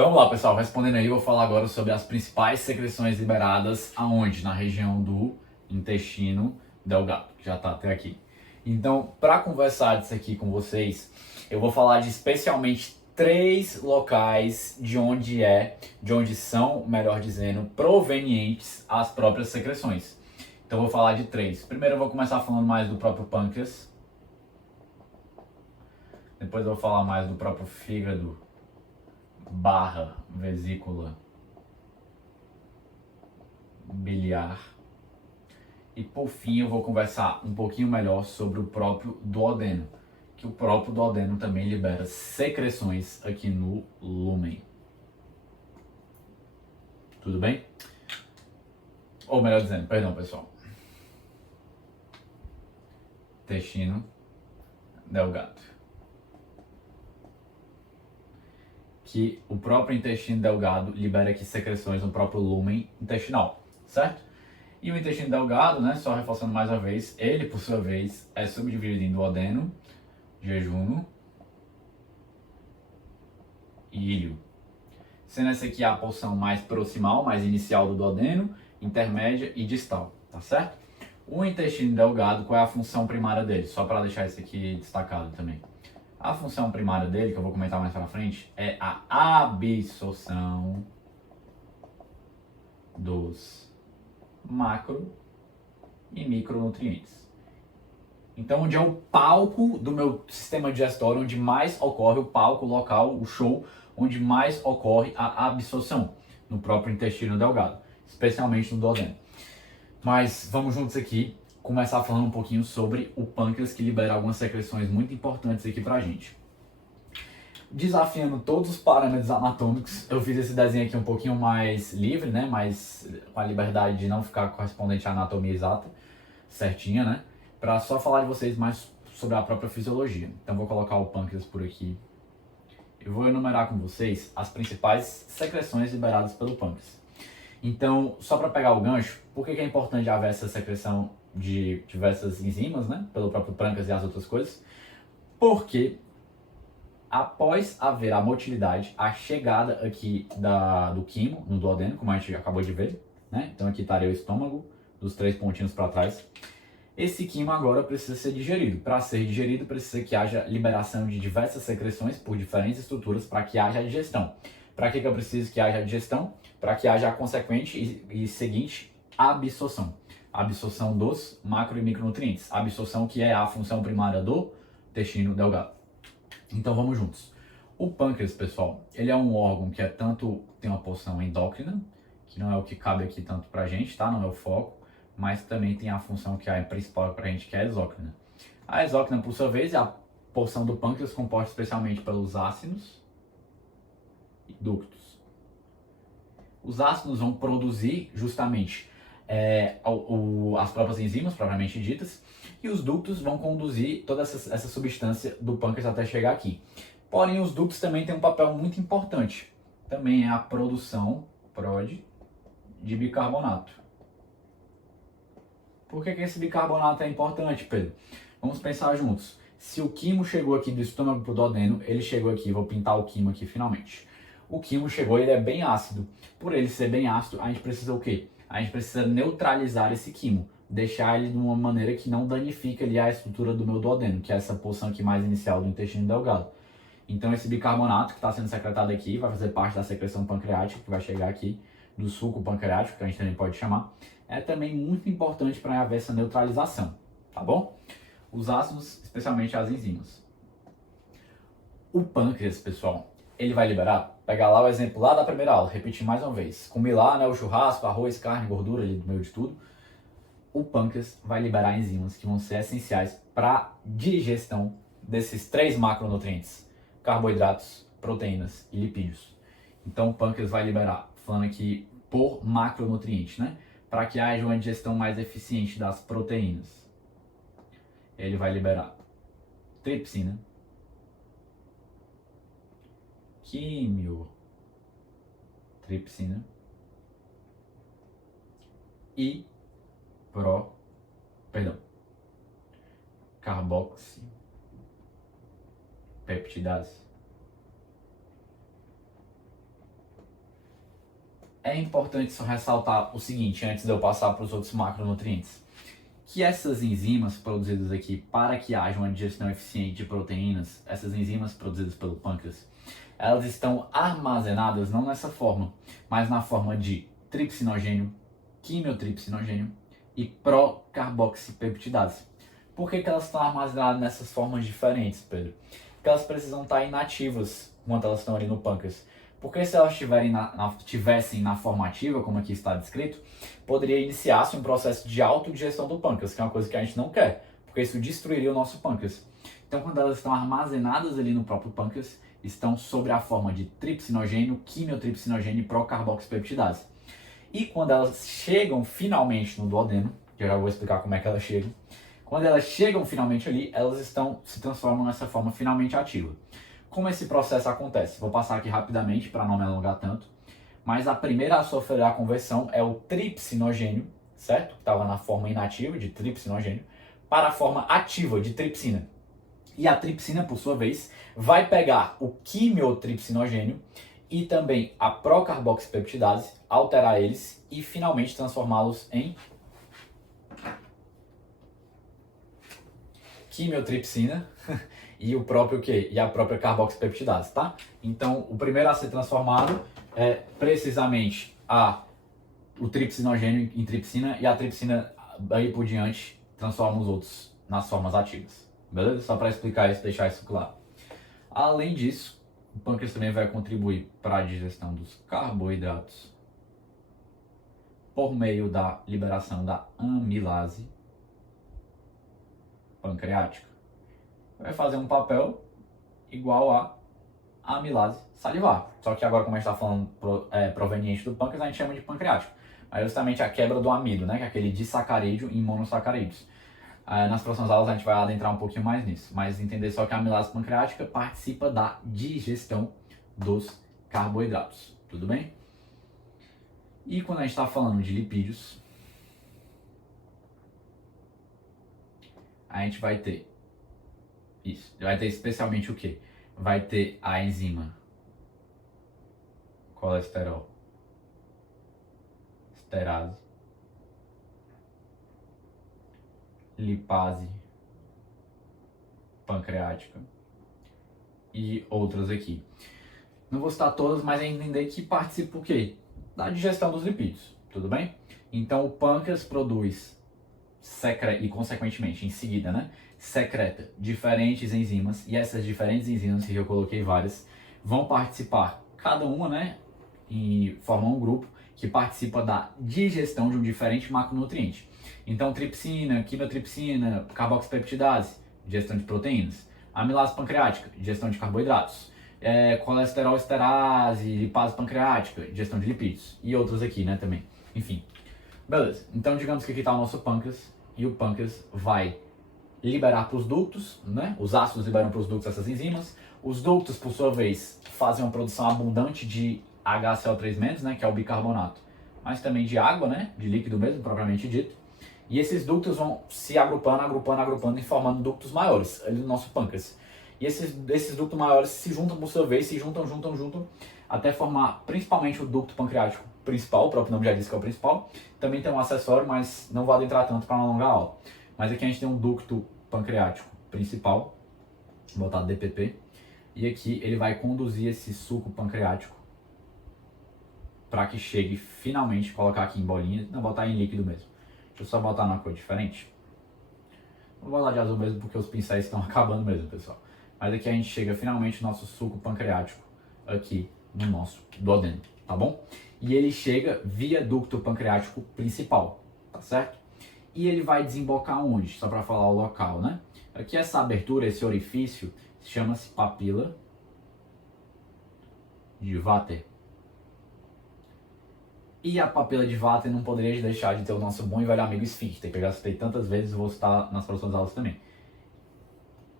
Então vamos lá, pessoal, respondendo aí, eu vou falar agora sobre as principais secreções liberadas aonde? Na região do intestino delgado, que já está até aqui. Então, para conversar disso aqui com vocês, eu vou falar de especialmente 3 locais de onde são, melhor dizendo, provenientes as próprias secreções. Então eu vou falar de 3. Primeiro eu vou começar falando mais do próprio pâncreas. Depois eu vou falar mais do próprio fígado / vesícula biliar. E por fim eu vou conversar um pouquinho melhor sobre o próprio duodeno, que o próprio duodeno também libera secreções aqui no lúmen. Tudo bem? Ou melhor dizendo, perdão pessoal. Intestino delgado. Que o próprio intestino delgado libera aqui secreções no próprio lúmen intestinal, certo? E o intestino delgado, né, só reforçando mais uma vez, ele por sua vez é subdividido em duodeno, jejuno e íleo. Sendo essa aqui a porção mais proximal, mais inicial do duodeno, intermédia e distal, tá certo? O intestino delgado, qual é a função primária dele? Só para deixar isso aqui destacado também. A função primária dele, que eu vou comentar mais pra frente, é a absorção dos macro e micronutrientes. Então, onde é o palco do meu sistema digestório, onde mais ocorre o palco local, o show, onde mais ocorre a absorção, no próprio intestino delgado, especialmente no duodeno. Mas vamos juntos aqui começar falando um pouquinho sobre o pâncreas, que libera algumas secreções muito importantes aqui pra gente. Desafiando todos os parâmetros anatômicos, eu fiz esse desenho aqui um pouquinho mais livre, né? Mas com a liberdade de não ficar correspondente à anatomia exata, certinha, né? Para só falar de vocês mais sobre a própria fisiologia. Então vou colocar o pâncreas por aqui. Eu vou enumerar com vocês as principais secreções liberadas pelo pâncreas. Então, só para pegar o gancho, por que é importante haver essa secreção de diversas enzimas, né? Pelo próprio pâncreas e as outras coisas? Porque após haver a motilidade, a chegada aqui do quimo no duodeno, como a gente acabou de ver, né? Então aqui estaria o estômago, dos 3 pontinhos para trás. Esse quimo agora precisa ser digerido. Para ser digerido, precisa que haja liberação de diversas secreções por diferentes estruturas para que haja digestão. Para que eu preciso que haja digestão? Para que haja a consequente e seguinte absorção. Absorção dos macro e micronutrientes. Absorção que é a função primária do intestino delgado. Então vamos juntos. O pâncreas, pessoal, ele é um órgão que tem uma porção endócrina, que não é o que cabe aqui tanto pra gente, tá? Não é o foco, mas também tem a função que é principal pra gente, que é a exócrina. A exócrina, por sua vez, é a porção do pâncreas composta especialmente pelos ácidos e ductos. Os ácidos vão produzir justamente as próprias enzimas, propriamente ditas, e os ductos vão conduzir toda essa substância do pâncreas até chegar aqui. Porém, os ductos também têm um papel muito importante. Também é a produção, de bicarbonato. Por que esse bicarbonato é importante, Pedro? Vamos pensar juntos. Se o quimo chegou aqui do estômago para o duodeno, ele chegou aqui, vou pintar o quimo aqui finalmente. O quimo chegou, ele é bem ácido. Por ele ser bem ácido, a gente precisa o quê? A gente precisa neutralizar esse quimo, deixar ele de uma maneira que não danifique ali a estrutura do meu duodeno, que é essa porção aqui mais inicial do intestino delgado. Então esse bicarbonato que está sendo secretado aqui vai fazer parte da secreção pancreática, que vai chegar aqui do suco pancreático, que a gente também pode chamar. É também muito importante para haver essa neutralização, tá bom? Os ácidos, especialmente as enzimas. O pâncreas, pessoal, ele vai liberar, pegar lá o exemplo lá da primeira aula, repetir mais uma vez. Comi lá, né, o churrasco, arroz, carne, gordura ali do meio de tudo. O pâncreas vai liberar enzimas que vão ser essenciais para digestão desses 3 macronutrientes: carboidratos, proteínas e lipídios. Então o pâncreas vai liberar, falando aqui por macronutriente, né? Para que haja uma digestão mais eficiente das proteínas. Ele vai liberar tripsina, quimiotripsina e carboxipeptidase. é importante só ressaltar o seguinte, antes de eu passar para os outros macronutrientes, que essas enzimas produzidas aqui para que haja uma digestão eficiente de proteínas, essas enzimas produzidas pelo pâncreas, elas estão armazenadas não nessa forma, mas na forma de tripsinogênio, quimiotripsinogênio e procarboxipeptidase. Por que elas estão armazenadas nessas formas diferentes, Pedro? Porque elas precisam estar inativas enquanto elas estão ali no pâncreas. Porque se elas tivessem na forma ativa, como aqui está descrito, poderia iniciar-se um processo de autodigestão do pâncreas, que é uma coisa que a gente não quer, porque isso destruiria o nosso pâncreas. Então, quando elas estão armazenadas ali no próprio pâncreas, estão sob a forma de tripsinogênio, quimiotripsinogênio e procarboxipeptidase. E quando elas chegam finalmente no duodeno, que eu já vou explicar como é que elas chegam, quando elas chegam finalmente ali, elas se transformam nessa forma finalmente ativa. Como esse processo acontece? Vou passar aqui rapidamente para não me alongar tanto, mas a primeira a sofrer a conversão é o tripsinogênio, certo? Que estava na forma inativa de tripsinogênio, para a forma ativa de tripsina. E a tripsina, por sua vez, vai pegar o quimiotripsinogênio e também a procarboxipeptidase, alterar eles e finalmente transformá-los em quimiotripsina e o próprio quê? E a própria carboxipeptidase, tá? Então, o primeiro a ser transformado é precisamente o tripsinogênio em tripsina e a tripsina, aí por diante, transforma os outros nas formas ativas. Beleza? Só para explicar isso, deixar isso claro. Além disso, o pâncreas também vai contribuir para a digestão dos carboidratos por meio da liberação da amilase pancreática. Vai fazer um papel igual a amilase salivar. Só que agora, como a gente está falando proveniente do pâncreas, a gente chama de pancreático. Mas justamente a quebra do amido, né? Que é aquele disacarídeo em monossacarídeos. Nas próximas aulas a gente vai adentrar um pouquinho mais nisso. Mas entender só que a amilase pancreática participa da digestão dos carboidratos. Tudo bem? E quando a gente está falando de lipídios, a gente vai ter isso. Vai ter especialmente o quê? Vai ter a enzima colesterol esterase, lipase pancreática e outras aqui. Não vou citar todas, mas é entender que participa o quê? Da digestão dos lipídios, tudo bem? Então o pâncreas produz e consequentemente em seguida, né, secreta diferentes enzimas e essas diferentes enzimas, que eu coloquei várias, vão participar, cada uma, né, e formam um grupo que participa da digestão de um diferente macronutriente. Então tripsina, quimiotripsina, carboxipeptidase, digestão de proteínas, amilase pancreática, digestão de carboidratos, colesterol esterase, lipase pancreática, digestão de lipídios e outras aqui, né, também. Enfim. Beleza, então digamos que aqui está o nosso pâncreas e o pâncreas vai liberar para os ductos, né? Os ácidos liberam para os ductos essas enzimas. Os ductos, por sua vez, fazem uma produção abundante de HCl3-, né? Que é o bicarbonato, mas também de água, né? De líquido mesmo, propriamente dito. E esses ductos vão se agrupando e formando ductos maiores ali no nosso pâncreas. E esses ductos maiores se juntam, por sua vez, se juntam, até formar principalmente o ducto pancreático principal, o próprio nome já diz que é o principal. Também tem um acessório, mas não vou adentrar tanto para não alongar a aula. Mas aqui a gente tem um ducto pancreático principal, botado DPP, e aqui ele vai conduzir esse suco pancreático para que chegue finalmente, colocar aqui em bolinha, não botar em líquido mesmo. Deixa eu só botar numa cor diferente. Vou botar de azul mesmo porque os pincéis estão acabando mesmo, pessoal. Mas aqui a gente chega finalmente no nosso suco pancreático aqui no nosso duodeno, tá bom? E ele chega via ducto pancreático principal, tá certo? E ele vai desembocar onde? Só para falar o local, né? Aqui essa abertura, esse orifício, chama-se papila de Vater. E a papila de Vater não poderia deixar de ter o nosso bom e velho amigo esfíncter, que eu já citei tantas vezes e vou citar nas próximas aulas também.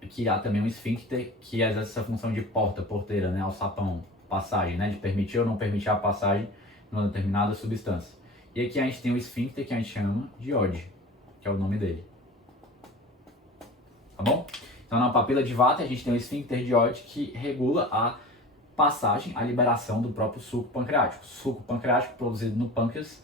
Que há também um esfíncter que exerce essa função de porteira, né? Alçapão, passagem, né? De permitir ou não permitir a passagem de uma determinada substância. E aqui a gente tem o esfíncter que a gente chama de Oddi, que é o nome dele. Tá bom? Então na papila de Vater a gente tem o esfíncter de Oddi que regula a passagem, a liberação do próprio suco pancreático. Suco pancreático produzido no pâncreas,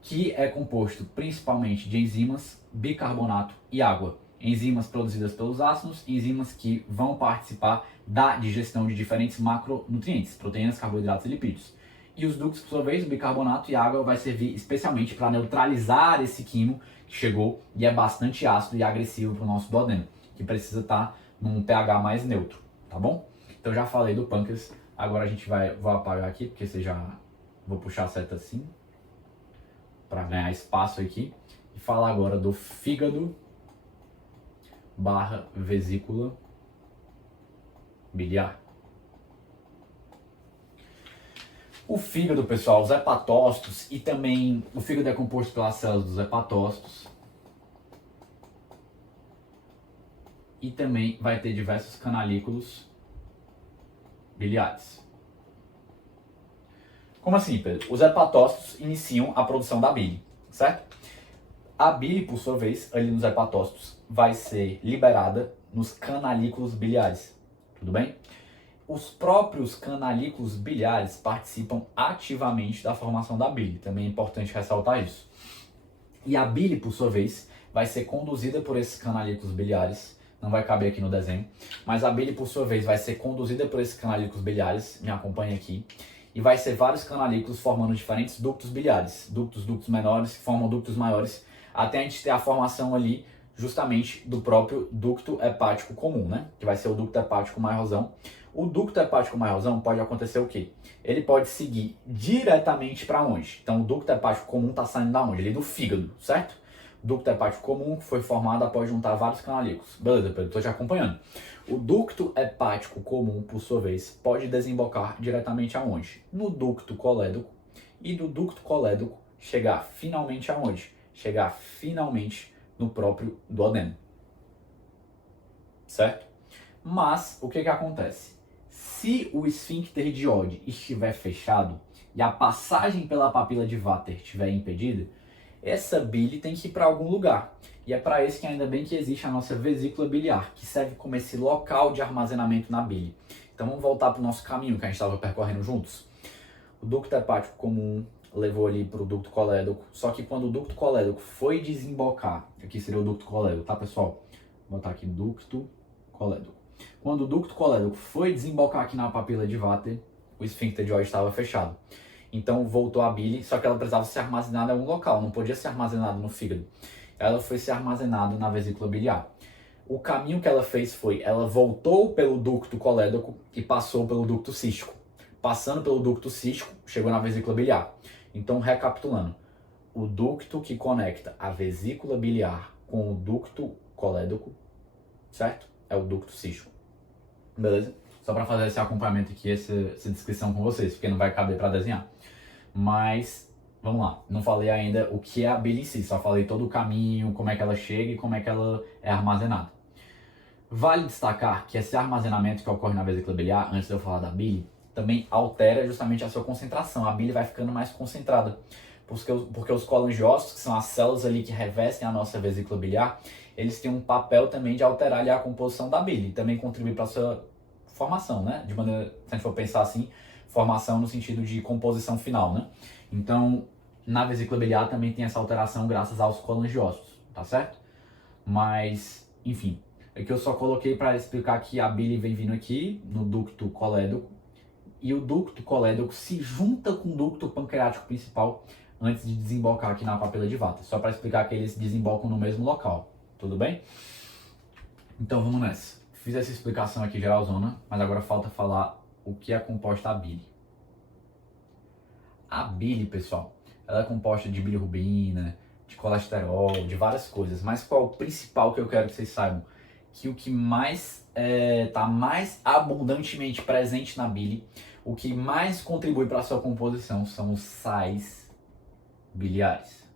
que é composto principalmente de enzimas, bicarbonato e água. Enzimas produzidas pelos ácidos, enzimas que vão participar da digestão de diferentes macronutrientes, proteínas, carboidratos e lipídios. E os ductos, por sua vez, o bicarbonato e a água vai servir especialmente para neutralizar esse quimo que chegou e é bastante ácido e agressivo para o nosso duodeno, que precisa estar num pH mais neutro, tá bom? Então já falei do pâncreas, agora a gente vou apagar aqui, porque vou puxar a seta assim, para ganhar espaço aqui, e falar agora do fígado / vesícula biliar. O fígado, pessoal, os hepatócitos, e também o fígado é composto pelas células dos hepatócitos, e também vai ter diversos canalículos biliares. Como assim, Pedro? Os hepatócitos iniciam a produção da bile, certo? A bile, por sua vez, ali nos hepatócitos, vai ser liberada nos canalículos biliares, tudo bem? Os próprios canalículos biliares participam ativamente da formação da bile, também é importante ressaltar isso. E a bile, por sua vez, vai ser conduzida por esses canalículos biliares, não vai caber aqui no desenho, mas a bile, por sua vez, vai ser conduzida por esses canalículos biliares, me acompanha aqui, e vai ser vários canalículos formando diferentes ductos biliares, ductos menores que formam ductos maiores, até a gente ter a formação ali justamente do próprio ducto hepático comum, né? Que vai ser o ducto hepático maiorzão. O ducto hepático maiorzão pode acontecer o quê? Ele pode seguir diretamente para onde? Então o ducto hepático comum está saindo da onde? Ali do fígado, certo? O ducto hepático comum que foi formado após juntar vários canalículos. Beleza, Pedro, estou te acompanhando. O ducto hepático comum, por sua vez, pode desembocar diretamente aonde? No ducto colédoco. E do ducto colédoco chegar finalmente aonde? Chegar finalmente no próprio duodeno. Certo? Mas, o que acontece? Se o esfíncter de Oddi estiver fechado e a passagem pela papila de Vater estiver impedida, essa bile tem que ir para algum lugar. E é para isso que ainda bem que existe a nossa vesícula biliar, que serve como esse local de armazenamento na bile. Então vamos voltar para o nosso caminho que a gente estava percorrendo juntos. O ducto hepático comum levou ali para o ducto colédoco, só que quando o ducto colédoco foi desembocar, aqui seria o ducto colédoco, tá pessoal? Vou botar aqui ducto colédoco. Quando o ducto colédoco foi desembocar aqui na papila de Vater, o esfíncter de Oddi estava fechado. Então voltou a bile, só que ela precisava ser armazenada em algum local, não podia ser armazenada no fígado. Ela foi ser armazenada na vesícula biliar. O caminho que ela fez foi, ela voltou pelo ducto colédoco e passou pelo ducto cístico. Passando pelo ducto cístico, chegou na vesícula biliar. Então, recapitulando, o ducto que conecta a vesícula biliar com o ducto colédoco, certo? É o ducto cístico. Beleza? Só para fazer esse acompanhamento aqui, essa descrição com vocês, porque não vai caber para desenhar. Mas, vamos lá. Não falei ainda o que é a bile em si, só falei todo o caminho, como é que ela chega e como é que ela é armazenada. Vale destacar que esse armazenamento que ocorre na vesícula biliar, antes de eu falar da bile, também altera justamente a sua concentração. A bile vai ficando mais concentrada. Porque os colangiócitos, que são as células ali que revestem a nossa vesícula biliar, eles têm um papel também de alterar ali a composição da bile e também contribuir para a sua formação, né? De maneira, se a gente for pensar assim, formação no sentido de composição final, né? Então, na vesícula biliar também tem essa alteração graças aos colangiócitos, tá certo? Mas, enfim, é que eu só coloquei para explicar que a bile vem vindo aqui no ducto colédoco e o ducto colédoco se junta com o ducto pancreático principal antes de desembocar aqui na papila de Vater. Só para explicar que eles desembocam no mesmo local, tudo bem? Então vamos nessa. Fiz essa explicação aqui geralzona, mas agora falta falar o que é composta a bile. A bile, pessoal, ela é composta de bilirrubina, de colesterol, de várias coisas. Mas qual é o principal que eu quero que vocês saibam? Que o que mais está mais abundantemente presente na bile, o que mais contribui para a sua composição são os sais biliares.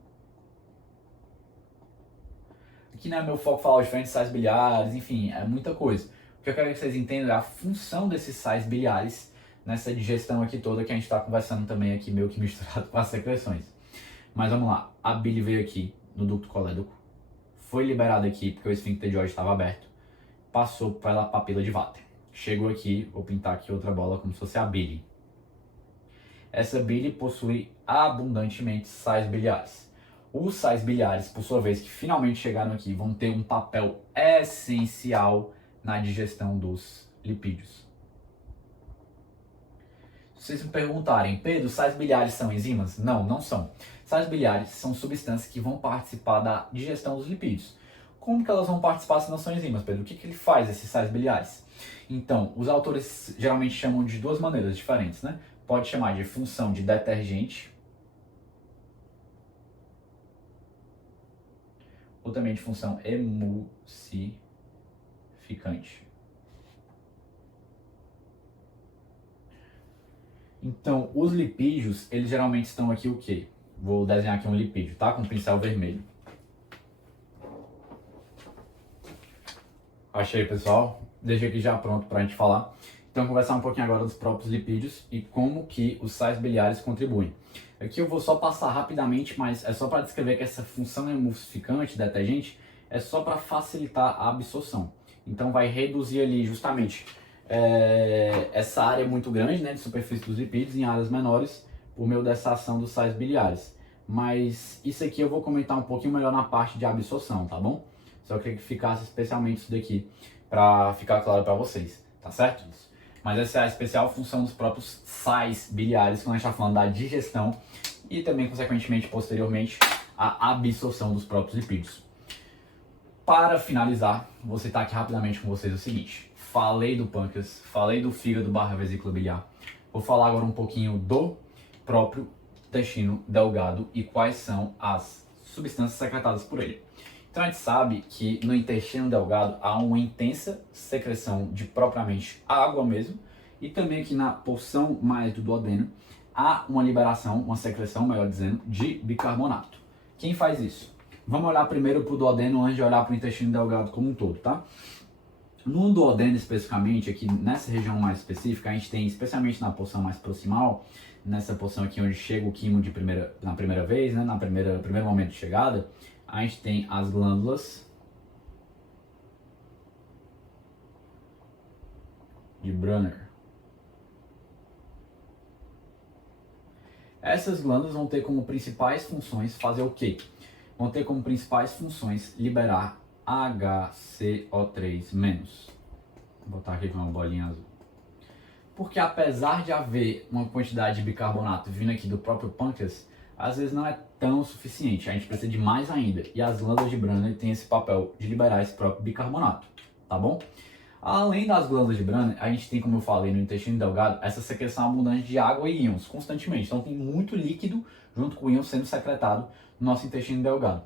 Aqui não é meu foco falar os diferentes sais biliares, enfim, é muita coisa. O que eu quero que vocês entendam é a função desses sais biliares nessa digestão aqui toda que a gente está conversando também aqui, meio que misturado com as secreções. Mas vamos lá, a bile veio aqui no ducto colédoco, foi liberada aqui porque o esfíncter de Oddi estava aberto, passou pela papila de Vater. chego aqui, vou pintar aqui outra bola como se fosse a bile. Essa bile possui abundantemente sais biliares. Os sais biliares, por sua vez, que finalmente chegaram aqui, vão ter um papel essencial na digestão dos lipídios. Se vocês me perguntarem, Pedro, sais biliares são enzimas? Não, não são. Sais biliares são substâncias que vão participar da digestão dos lipídios. Como que elas vão participar se não são enzimas, Pedro? O que ele faz, esses sais biliares? Então, os autores geralmente chamam de duas maneiras diferentes, né? Pode chamar de função de detergente, ou também de função emulsificante. Então, os lipídios, eles geralmente estão aqui o quê? Vou desenhar aqui um lipídio, tá? Com um pincel vermelho. Achei, pessoal. Deixei aqui já pronto para a gente falar. Então, conversar um pouquinho agora dos próprios lipídios e como que os sais biliares contribuem. Aqui eu vou só passar rapidamente, mas é só para descrever que essa função emulsificante, detergente, é só para facilitar a absorção. Então, vai reduzir ali justamente essa área muito grande, né, de superfície dos lipídios em áreas menores por meio dessa ação dos sais biliares. Mas isso aqui eu vou comentar um pouquinho melhor na parte de absorção, tá bom? Só queria que ficasse especialmente isso daqui para ficar claro para vocês, tá certo? Mas essa é a especial função dos próprios sais biliares quando a gente está falando da digestão e também, consequentemente, posteriormente, a absorção dos próprios lipídios. Para finalizar, vou citar aqui rapidamente com vocês o seguinte. Falei do pâncreas, falei do fígado barra vesícula biliar. Vou falar agora um pouquinho do próprio intestino delgado e quais são as substâncias secretadas por ele. Então a gente sabe que no intestino delgado há uma intensa secreção de propriamente água mesmo, e também aqui na porção mais do duodeno há uma liberação, uma secreção, melhor dizendo, de bicarbonato. Quem faz isso? Vamos olhar primeiro para o duodeno antes de olhar para o intestino delgado como um todo, tá? No duodeno especificamente, aqui nessa região mais específica, a gente tem, especialmente na porção mais proximal, nessa porção aqui onde chega o quimo na primeira vez, né, primeiro momento de chegada, a gente tem as glândulas de Brunner. Essas glândulas vão ter como principais funções fazer o quê? Vão ter como principais funções liberar HCO3-. Vou botar aqui com uma bolinha azul. Porque apesar de haver uma quantidade de bicarbonato vindo aqui do próprio pâncreas, às vezes não é tão suficiente, a gente precisa de mais ainda. E as glândulas de Brunner têm esse papel de liberar esse próprio bicarbonato, tá bom? Além das glândulas de Brunner, a gente tem, como eu falei, no intestino delgado, essa secreção abundante de água e íons, constantemente. Então tem muito líquido junto com o íon sendo secretado no nosso intestino delgado.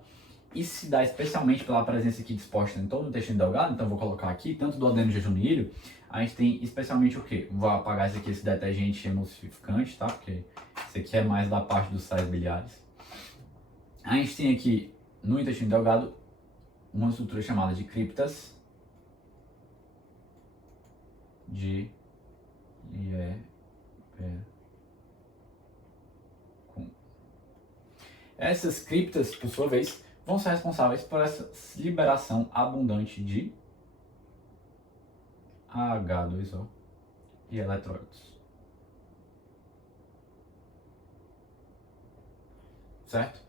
Isso se dá especialmente pela presença aqui disposta em todo o intestino delgado, então vou colocar aqui, tanto do duodeno jejum e ilho, a gente tem especialmente o quê? Vou apagar esse aqui, esse detergente emulsificante, tá? Porque esse aqui é mais da parte dos sais biliares. A gente tem aqui, no intestino delgado, uma estrutura chamada de criptas de Lieberkühn. Essas criptas, por sua vez, vão ser responsáveis por essa liberação abundante de H2O e eletrólitos. Certo?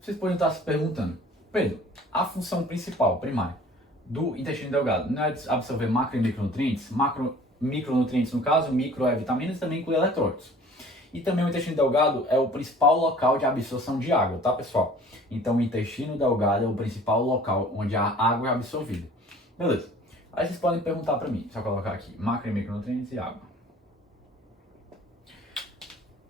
Vocês podem estar se perguntando, Pedro, a função principal, primária, do intestino delgado não é absorver macro e micronutrientes? Micronutrientes, no caso, micro é vitaminas, também inclui eletrólitos. E também o intestino delgado é o principal local de absorção de água, tá, pessoal? Então o intestino delgado é o principal local onde a água é absorvida. Beleza. Aí vocês podem perguntar para mim, só colocar aqui, macro e micronutrientes e água.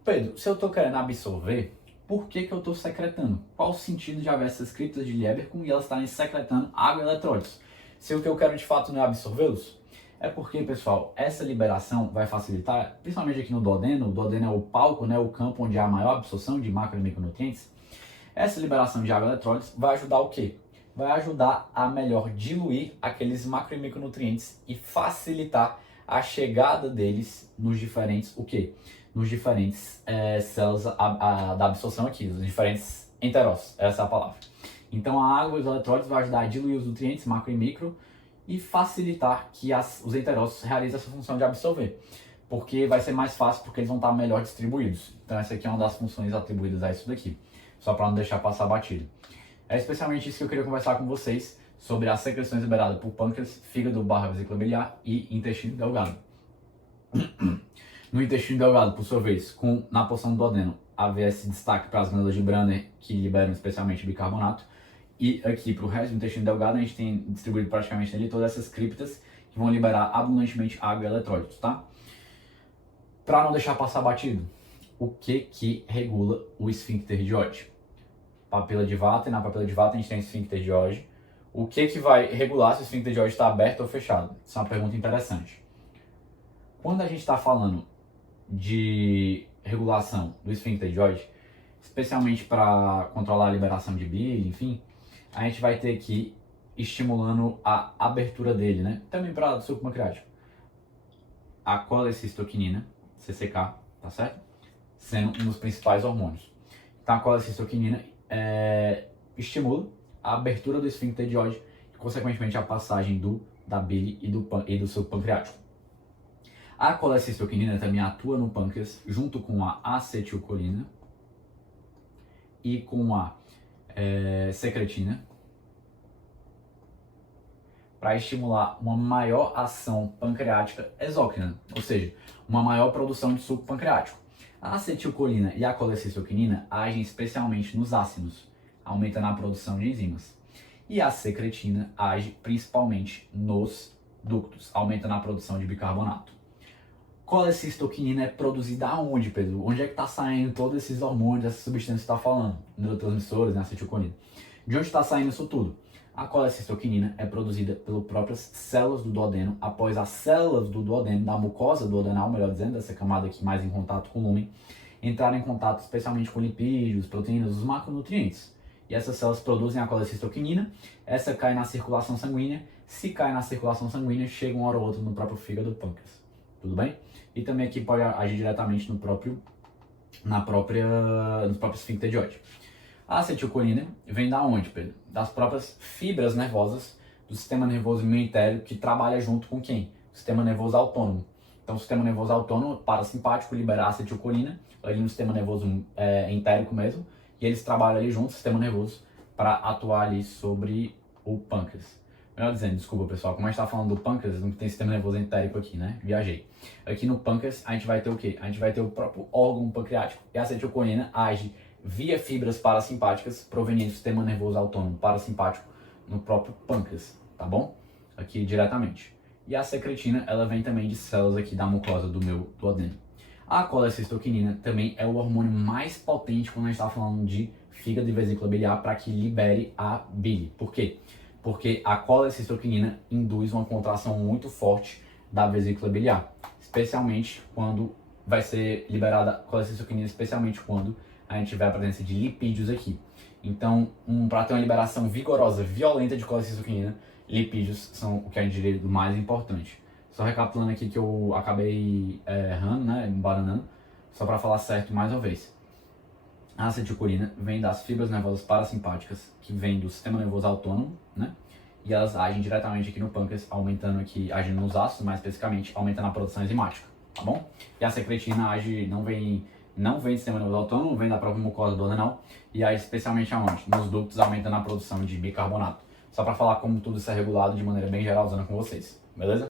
Pedro, se eu estou querendo absorver, por que eu estou secretando? Qual o sentido de haver essas criptas de Lieberkühn e elas estarem secretando água e eletrólitos? Se o que eu quero de fato não é absorvê-los? É porque, pessoal, essa liberação vai facilitar, principalmente aqui no duodeno. O duodeno é o palco, né, o campo onde há a maior absorção de macro e micronutrientes. Essa liberação de água e eletrólitos vai ajudar o quê? Vai ajudar a melhor diluir aqueles macro e micronutrientes e facilitar a chegada deles nos diferentes, o quê? Nos diferentes células da absorção aqui, os diferentes enterócitos, essa é a palavra. Então a água e os eletrólitos vão ajudar a diluir os nutrientes macro e micro e facilitar que os enterócitos realizem essa função de absorver, porque vai ser mais fácil porque eles vão estar melhor distribuídos. Então essa aqui é uma das funções atribuídas a isso daqui, só para não deixar passar batido. É especialmente isso que eu queria conversar com vocês sobre as secreções liberadas por pâncreas, fígado, vesícula biliar e intestino delgado. No intestino delgado, por sua vez, na porção do duodeno, haver esse destaque para as glândulas de Branner, que liberam especialmente bicarbonato. E aqui, para o resto do intestino delgado, a gente tem distribuído praticamente nele todas essas criptas que vão liberar abundantemente água e eletrólitos, tá? Para não deixar passar batido, o que regula o esfíncter de Oddi? Papila de Vater, na papila de Vater a gente tem esfíncter de Oddi. O que vai regular se o esfíncter de Oddi está aberto ou fechado? Isso é uma pergunta interessante. Quando a gente está falando de regulação do esfíncter de Oddi, especialmente para controlar a liberação de bile, enfim, a gente vai ter aqui estimulando a abertura dele, né? Também para o suco pancreático. A colecistoquinina, CCK, tá certo? Sendo um dos principais hormônios. Então a colecistoquinina estimula a abertura do esfíncter de Oddi e, consequentemente, a passagem da bile e do suco pancreático. A colecistoquinina também atua no pâncreas junto com a acetilcolina e com a secretina para estimular uma maior ação pancreática exócrina, ou seja, uma maior produção de suco pancreático. A acetilcolina e a colecistoquinina agem especialmente nos ácidos, aumentando a produção de enzimas. E a secretina age principalmente nos ductos, aumentando a produção de bicarbonato. Colecistoquinina é produzida aonde, Pedro? Onde é que está saindo todos esses hormônios, essas substâncias que você está falando? Neurotransmissores, né, acetilcolina. De onde está saindo isso tudo? A colecistoquinina é produzida pelas próprias células do duodeno, após as células do duodeno, da mucosa duodenal, melhor dizendo, dessa camada aqui mais em contato com o lúmen, entrarem em contato especialmente com lipídios, proteínas, os macronutrientes. E essas células produzem a colecistoquinina, essa cai na circulação sanguínea. Se cai na circulação sanguínea, chega uma hora ou outra no próprio fígado do pâncreas. Tudo bem? E também aqui pode agir diretamente no próprio esfíncter de Oddi. A acetilcolina vem da onde, Pedro? Das próprias fibras nervosas do sistema nervoso meioentérico, que trabalha junto com quem? O sistema nervoso autônomo. Então, o sistema nervoso autônomo parasimpático libera a acetilcolina ali no sistema nervoso entérico mesmo, e eles trabalham ali junto, o sistema nervoso, para atuar ali sobre o pâncreas. Melhor dizendo, desculpa pessoal, como a gente está falando do pâncreas, não tem sistema nervoso entérico aqui, né? Viajei. Aqui no pâncreas a gente vai ter o quê? A gente vai ter o próprio órgão pancreático, e a acetilcolina age via fibras parasimpáticas provenientes do sistema nervoso autônomo parasimpático no próprio pâncreas, tá bom? Aqui diretamente. E a secretina, ela vem também de células aqui da mucosa do meu duodeno. A colecistoquinina também é o hormônio mais potente quando a gente está falando de fígado e vesícula biliar para que libere a bile. Por quê? Porque a colecistoquinina induz uma contração muito forte da vesícula biliar, especialmente quando vai ser liberada a colecistoquinina, especialmente quando a gente tiver a presença de lipídios aqui. Então, para ter uma liberação vigorosa, violenta de colecistoquinina, lipídios são o que a gente diria do mais importante. Só recapitulando aqui que eu acabei errando, né, embaranando, só para falar certo mais uma vez. A acetilcolina vem das fibras nervosas parasimpáticas, que vem do sistema nervoso autônomo, né? E elas agem diretamente aqui no pâncreas, aumentando aqui, agindo nos ácidos, mais especificamente, aumentando a produção enzimática, tá bom? E a secretina age, não vem do sistema nervoso autônomo, vem da própria mucosa duodenal, e age especialmente aonde? Nos ductos, aumentando a produção de bicarbonato. Só para falar como tudo isso é regulado de maneira bem geral, usando com vocês, beleza?